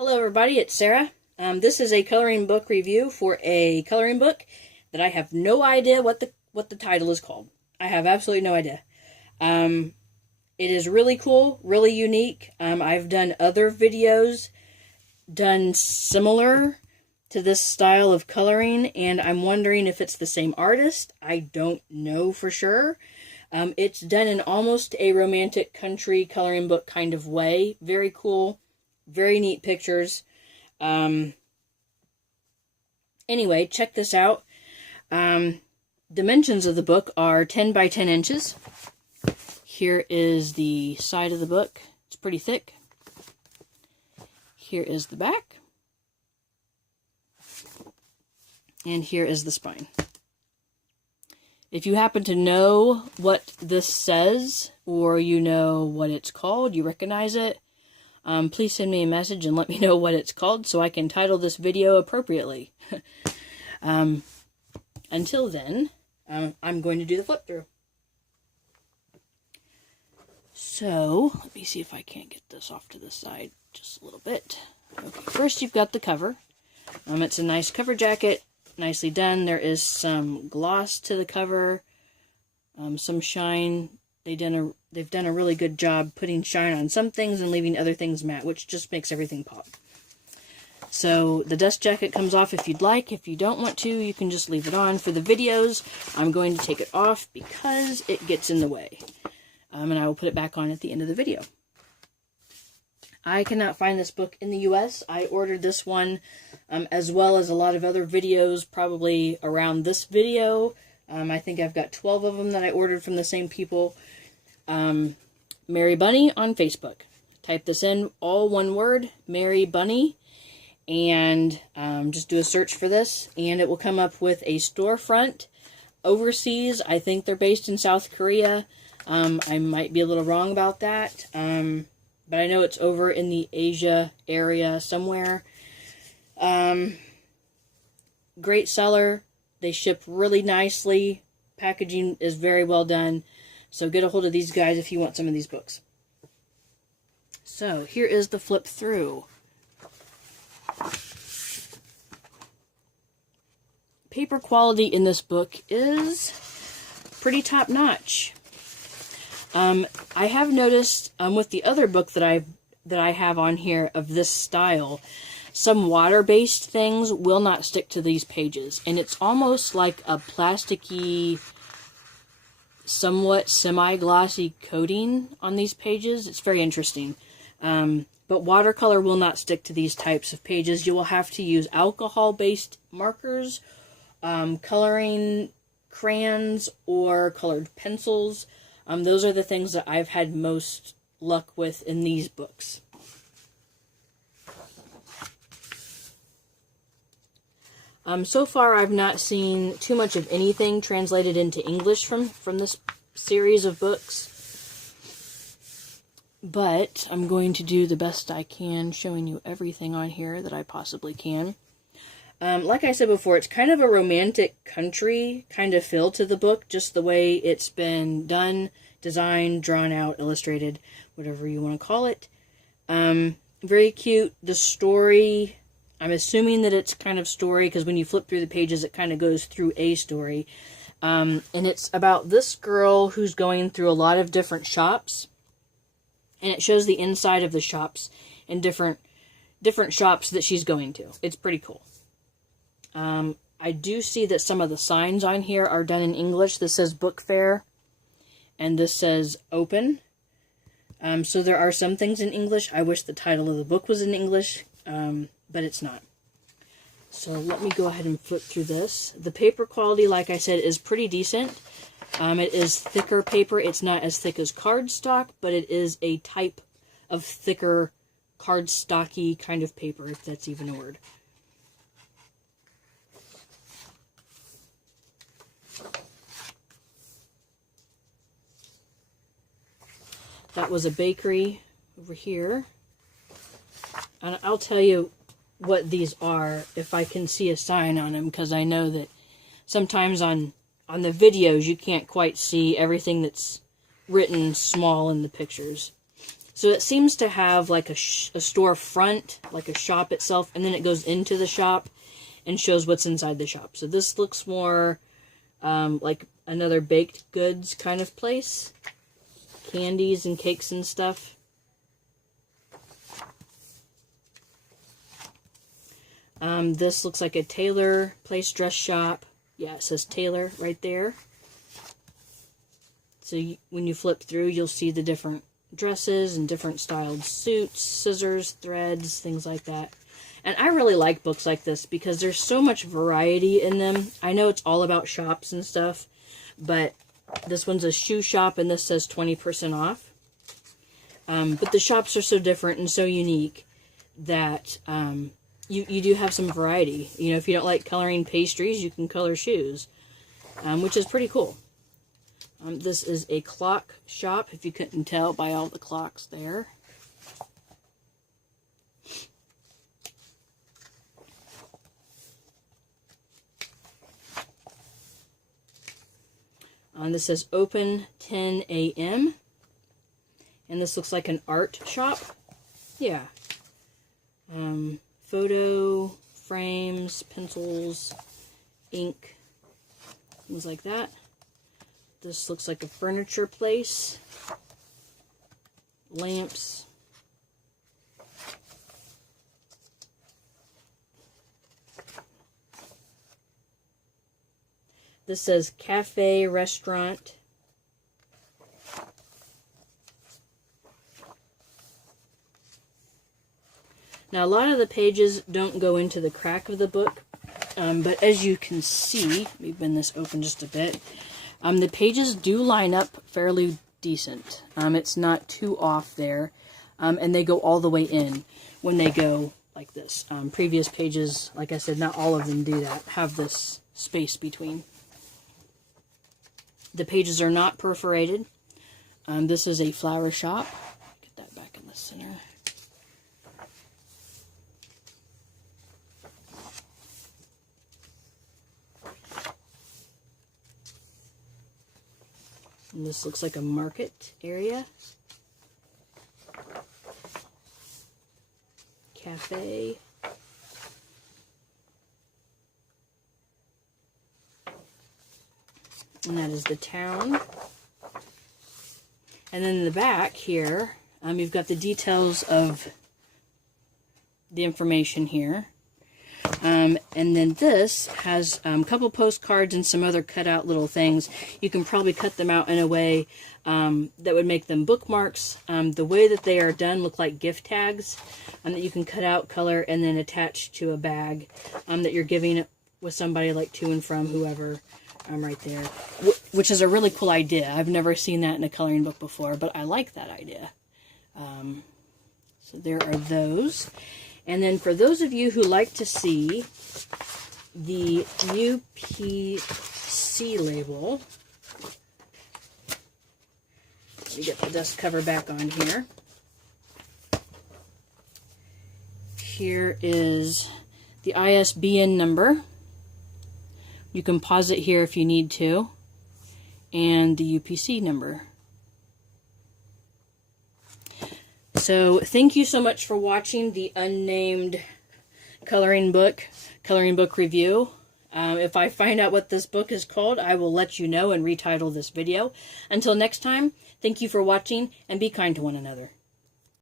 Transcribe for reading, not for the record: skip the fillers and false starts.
Hello everybody, it's Sarah. This is a coloring book review for a coloring book that I have no idea what the title is called. I have absolutely no idea. It is really cool, really unique. I've done other videos done similar to this style of coloring, and I'm wondering if it's the same artist. I don't know for sure. It's done in almost a romantic country coloring book kind of way. Very cool. Very neat pictures. Anyway, check this out. Dimensions of the book are 10 by 10 inches. Here is the side of the book. It's pretty thick. Here is the back. And here is the spine. If you happen to know what this says, or you know what it's called, you recognize it, please send me a message and let me know what it's called so I can title this video appropriately. Until then, I'm going to do the flip through. So, let me see if I can't get this off to the side just a little bit. Okay, first you've got the cover. It's a nice cover jacket, nicely done. There is some gloss to the cover, some shine. They've done a really good job putting shine on some things and leaving other things matte, which just makes everything pop. So the dust jacket comes off if you'd like. If you don't want to, you can just leave it on. For the videos, I'm going to take it off because it gets in the way. And I will put it back on at the end of the video. I cannot find this book in the US. I ordered this one as well as a lot of other videos probably around this video. I think I've got 12 of them that I ordered from the same people. Mary Bunny on Facebook. Type this in, all one word, Mary Bunny, and just do a search for this, and it will come up with a storefront overseas. I think they're based in South Korea. I might be a little wrong about that, but I know it's over in the Asia area somewhere. Great seller. They ship really nicely. Packaging is very well done. So get a hold of these guys if you want some of these books. So here is the flip through. Paper quality in this book is pretty top notch. I have noticed with the other book that I have on here of this style, some water-based things will not stick to these pages, and it's almost like a plasticky, somewhat semi-glossy coating on these pages. It's very interesting. But watercolor will not stick to these types of pages. You will have to use alcohol-based markers, coloring crayons, or colored pencils. Those are the things that I've had most luck with in these books. So far, I've not seen too much of anything translated into English from this series of books. But I'm going to do the best I can, showing you everything on here that I possibly can. Like I said before, it's kind of a romantic country kind of feel to the book, just the way it's been done, designed, drawn out, illustrated, whatever you want to call it. Very cute. The story, I'm assuming that it's kind of story, because when you flip through the pages, it kind of goes through a story. And it's about this girl who's going through a lot of different shops. And it shows the inside of the shops and different shops that she's going to. It's pretty cool. I do see that some of the signs on here are done in English. This says book fair, and this says open. So there are some things in English. I wish the title of the book was in English, but it's not. So let me go ahead and flip through this. The paper quality, like I said, is pretty decent. It is thicker paper. It's not as thick as cardstock, but it is a type of thicker cardstocky kind of paper, if that's even a word. That was a bakery over here. And I'll tell you what these are if I can see a sign on them, because I know that sometimes on the videos you can't quite see everything that's written small in the pictures. So it seems to have like a store front, like a shop itself, and then it goes into the shop and shows what's inside the shop. So this looks more like another baked goods kind of place. Candies and cakes and stuff. This looks like a tailor place, dress shop. Yeah, it says tailor right there. So when you flip through, you'll see the different dresses and different styled suits, scissors, threads, things like that. And I really like books like this because there's so much variety in them. I know it's all about shops and stuff, but this one's a shoe shop and this says 20% off. But the shops are so different and so unique that you do have some variety. You know, if you don't like coloring pastries, you can color shoes, which is pretty cool. This is a clock shop, if you couldn't tell by all the clocks there. This says open 10 a.m. And this looks like an art shop. Yeah. Photo frames, pencils, ink, things like that. This looks like a furniture place. Lamps. This says cafe, restaurant. Now, a lot of the pages don't go into the crack of the book, but as you can see, let me bend this open just a bit, the pages do line up fairly decent. It's not too off there, and they go all the way in when they go like this. Previous pages, like I said, not all of them do that, have this space between. The pages are not perforated. This is a flower shop. Get that back in the center. And this looks like a market area. Cafe. And that is the town. And then in the back here, you've got the details of the information here. And then this has a couple postcards and some other cut out little things. You can probably cut them out in a way that would make them bookmarks. The way that they are done look like gift tags that you can cut out, color, and then attach to a bag that you're giving with somebody, like to and from whoever, right there. Which is a really cool idea. I've never seen that in a coloring book before, but I like that idea. So there are those. And then for those of you who like to see the UPC label, let me get the dust cover back on here. Here is the ISBN number. You can pause it here if you need to. And the UPC number. So thank you so much for watching the unnamed coloring book review. If I find out what this book is called, I will let you know and retitle this video. Until next time, thank you for watching and be kind to one another.